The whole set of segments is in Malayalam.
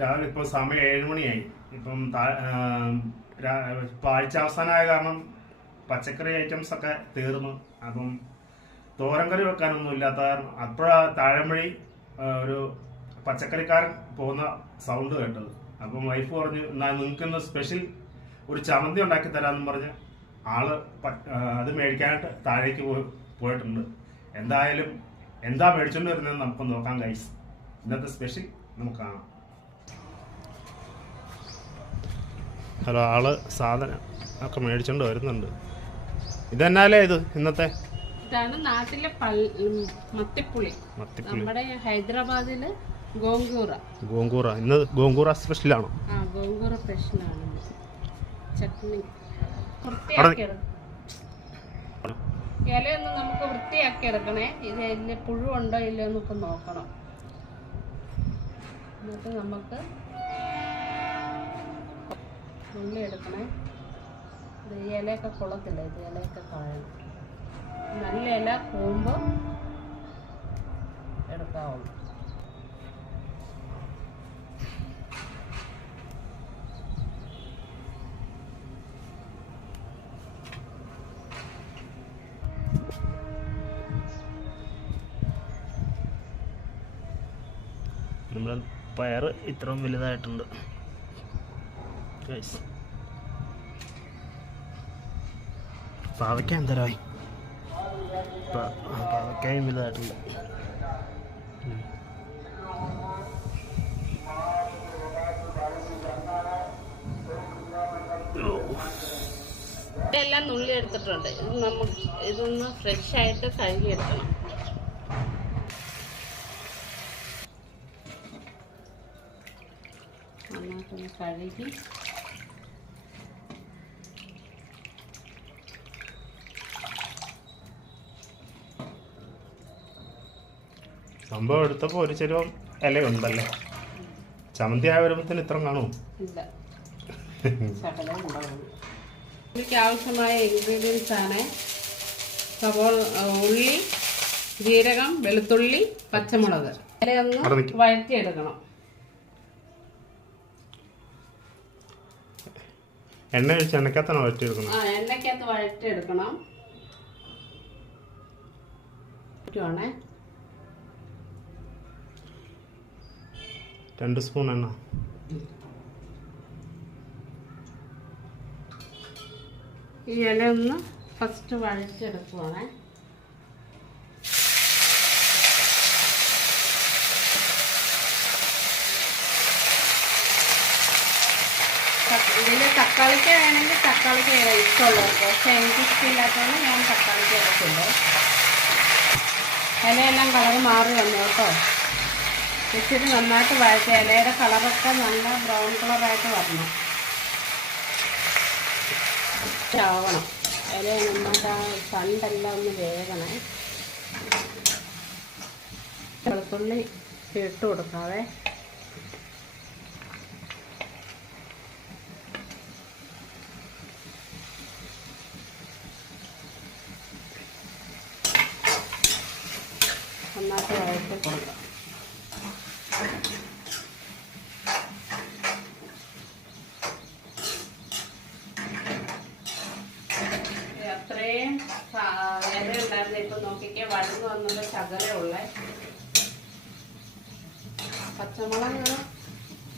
രാവിലെ ഇപ്പോൾ സമയം 7 മണിയായി. ഇപ്പം ആഴ്ച അവസാനമായ കാരണം പച്ചക്കറി ഐറ്റംസ് ഒക്കെ തീർന്നു. അപ്പം തോരൻ കറി വെക്കാനൊന്നും ഇല്ലാത്ത കാരണം അപ്പോഴാ താഴമ്പഴി ഒരു പച്ചക്കറിക്കാരൻ പോകുന്ന സൗണ്ട് കേട്ടത്. അപ്പം വൈഫ് പറഞ്ഞു, എന്നാൽ നിങ്ങൾക്കിന്ന് സ്പെഷ്യൽ ഒരു ചമ്മന്തി ഉണ്ടാക്കി തരാമെന്ന് പറഞ്ഞ് ആള് അത് മേടിക്കാനായിട്ട് താഴേക്ക് പോയിട്ടുണ്ട്. എന്തായാലും എന്താ മേടിച്ചോണ്ട് വരുന്നത് നമുക്ക് നോക്കാം ഗൈസ്. ഇന്നത്തെ സ്പെഷ്യൽ നമുക്ക് കാണാം. ഹലോ, ആള് സാധനം ഒക്കെ മേടിച്ചോണ്ട് വരുന്നുണ്ട്. ഇതെന്നാലേ ഇത് ഇന്നത്തെ ഇതാണ് നാട്ടിലെ മത്തിപ്പുളി. നമ്മുടെ ഹൈദരാബാദില് ഗോങ്കൂറ. ഇന്ന് ഗോങ്കൂറ സ്പെഷ്യലാണോ? ഗോങ്കൂറ സ്പെഷ്യലാണ്. ചട്നി ഇലയൊന്ന് നമുക്ക് വൃത്തിയാക്കി എടുക്കണേ. ഇതിൽ പുഴുണ്ടോ ഇല്ലയോ എന്നൊക്കെ നോക്കണം. എന്നിട്ട് നമുക്ക് ഉള്ളി എടുക്കണേ. ഇത് ഇലയൊക്കെ കൊള്ളത്തില്ല, ഇത് ഇലയൊക്കെ കളയണം. നല്ല ഇല പോകുമ്പോൾ എടുക്കാവുള്ളൂ. നമ്മുടെ പയർ ഇത്രയും വലുതായിട്ടുണ്ട്. പാവയ്ക്ക എന്തരായി? പാവയ്ക്കായും വലുതായിട്ടുണ്ട്. എല്ലാം നുള്ളി എടുത്തിട്ടുണ്ട്. ഇതൊന്ന് ഫ്രഷ് ആയിട്ട് കഴുകിയെടുക്കണം. നന്നായിട്ടൊന്ന് കഴുകി സംഭവം എടുത്തപ്പോൾ ഒരു ചെരുവം ഇലയുണ്ടല്ലേ. ചമ്മന്തി ആയ വരുമ്പത്തിന് ഇത്ര കാണുമോ? ഇല്ല, എനിക്ക് ആവശ്യമായ ഇൻഗ്രീഡിയൻസ് ആണ് ഉള്ളി, ജീരകം, വെളുത്തുള്ളി, പച്ചമുളക്. ഇലയൊന്ന് വഴറ്റിയെടുക്കണം. എണ്ണ ഒഴിച്ച് എണ്ണക്കകത്താണ് വഴറ്റിയെടുക്കണം. എണ്ണക്കകത്ത് വഴറ്റിയെടുക്കണം. 2 സ്പൂൺ എണ്ണ. ഈ ഇല ഒന്ന് ഫസ്റ്റ് വഴറ്റിയെടുക്കുവാണേ. ഇതിൽ തക്കാളിക്ക വേണമെങ്കിൽ തക്കാളിക്ക ഇഷ്ടമുള്ളവർക്ക്, പക്ഷെ എനിക്ക് ഇഷ്ടമില്ലാത്തതുകൊണ്ട് ഞാൻ തക്കാളിക്ക ഇടത്തുള്ളൂ. ഇലയെല്ലാം കളർ മാറി വന്നു കേട്ടോ. ഇച്ചിരി നന്നായിട്ട് വഴറ്റി ഇലയുടെ കളറൊക്കെ നല്ല ബ്രൗൺ കളറായിട്ട് വരണം. ആവണം. ഇല നന്നായിട്ട് ആ തണ്ടെല്ലാം ഒന്ന് വേകണേ. വെളുത്തുള്ളി ഇട്ട് കൊടുക്കാവേ. നന്നായിട്ട് വഴറ്റി കൊടുക്കാം. അത്രയും ഇല ഉണ്ടായിരുന്നു. ഇപ്പൊ നോക്കിക്കേ, വഴന്ന് വന്നത് ശകലമുള്ള. പച്ചമുളക്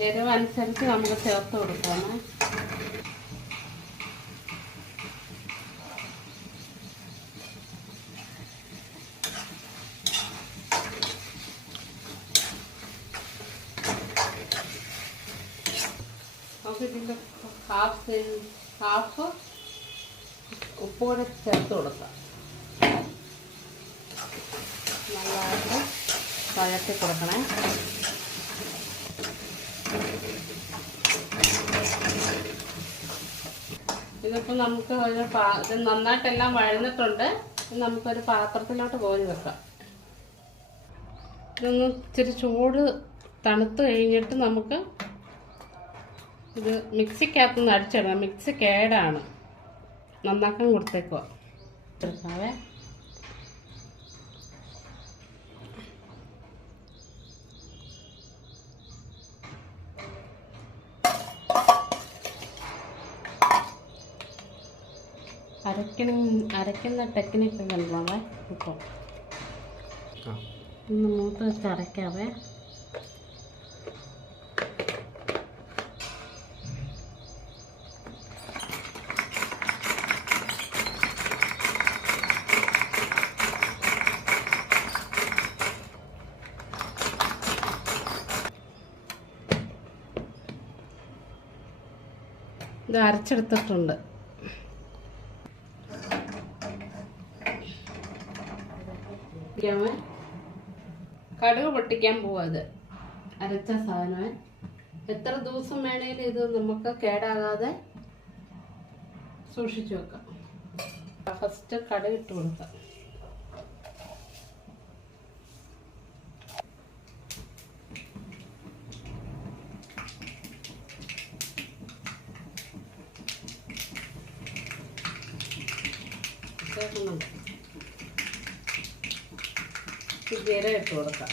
എരിവ് അനുസരിച്ച് നമുക്ക് ചേർത്ത് കൊടുക്കണം. നമുക്ക് ഇതിൻ്റെ ഹാഫ് ഉപ്പ് കൂടെ ചേർത്ത് കൊടുക്കാം. നല്ലതായിട്ട് വഴറ്റി കൊടുക്കണേ. ഇതിപ്പോൾ നമുക്ക് ഇത് നന്നായിട്ടെല്ലാം വഴന്നിട്ടുണ്ട്. നമുക്കൊരു പാത്രത്തിലോട്ട് കോരി വെക്കാം. ഇതൊന്ന് ഇച്ചിരി ചൂട് തണുത്ത് കഴിഞ്ഞിട്ട് നമുക്ക് ഇത് മിക്സിക്കകത്തുനിന്ന് അടിച്ചിടണം. മിക്സി കേടാണ്, നന്നാക്കാൻ കൊടുത്തേക്കുക. എടുക്കാവേ. അരയ്ക്കുന്ന ടെക്നിക്ക് കണ്ടോളേ. ഇപ്പോൾ ഒന്ന് മൂത്ത് വെച്ച് അരയ്ക്കാവേ. ഇത് അരച്ചെടുത്തിട്ടുണ്ട്. കടുക് പൊട്ടിക്കാൻ പോവാ. അത് അരച്ച സാധനം എത്ര ദിവസം വേണേലും ഇത് നമുക്ക് കേടാകാതെ സൂക്ഷിച്ചു വെക്കാം. ഫസ്റ്റ് കടുക് ഇട്ട് കൊടുക്കാം. ജീരകം ഇട്ട് കൊടുക്കാം.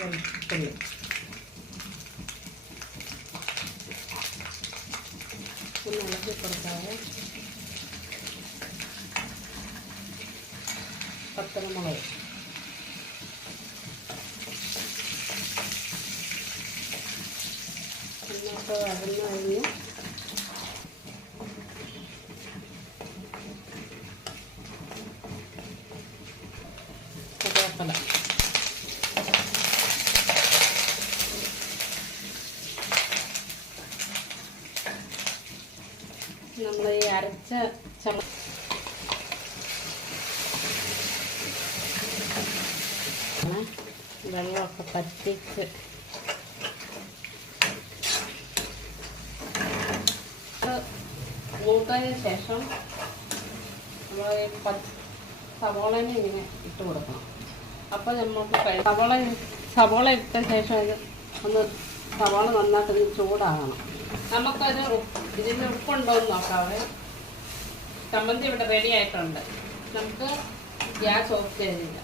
വെളുത്തുള്ളി ഒന്ന് ഇളക്കി കൊടുക്കാതെ. പച്ചമുളക് എന്നിട്ട് വഴന്ന് കഴിഞ്ഞ് കറിവേപ്പില നമ്മൾ ഈ അരച്ച വെള്ളമൊക്കെ പറ്റിച്ച് മൂത്തതിന് ശേഷം നമ്മൾ ഈ സവോളനെ ഇങ്ങനെ ഇട്ട് കൊടുക്കണം. അപ്പോൾ നമുക്ക് സവോള ഇട്ട ശേഷം ഇത് ഒന്ന് സവോള നന്നായിട്ടൊന്ന് ചൂടാകണം. നമുക്കൊരു ഇതിന് ഉപ്പുണ്ടോ എന്ന് നോക്കാവേ. ചമ്മന്തി ഇവിടെ റെഡി ആയിട്ടുണ്ട്. നമുക്ക് ഗ്യാസ് ഓഫ് ചെയ്തില്ല.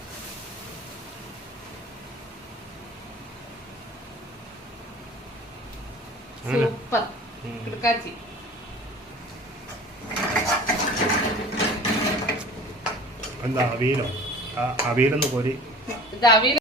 സൂപ്പർ കിടക്കാച്ചി. എന്താ അവിയലോ? അവിയലൊന്ന് കോരി. ഇത് അവിയൽ